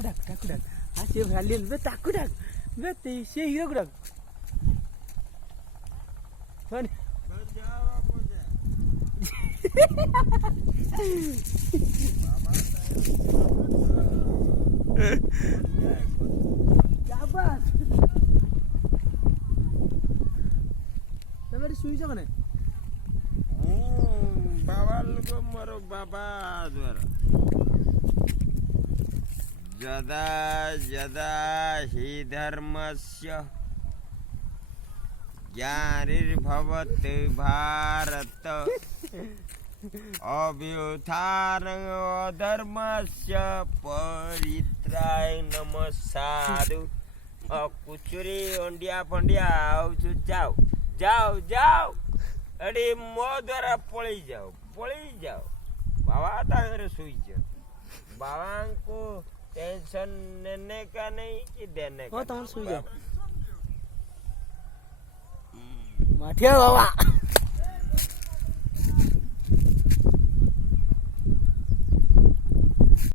टाकू टाक हा से भाली बे टाकू टाक बे ते से हिरो टाक पण बजावा बजा शाबाश तमेरी सुई जगने बाबा लोग मरो बाबा द्वारा जदा जदा हि धर्मस्य ग्लानिर्भवति भारत अभ्युत्थानं धर्मस्य परित्राय नमस्साधु कुचुरी अंडिया फंडिया जाओ जाओ जाओ अरे मो द्वारा पड़ी जाओ बाबा तांगरे सुई बाबा को टेंशन लेने का नहीं कि देने का सुई जाओ माठिया बाबा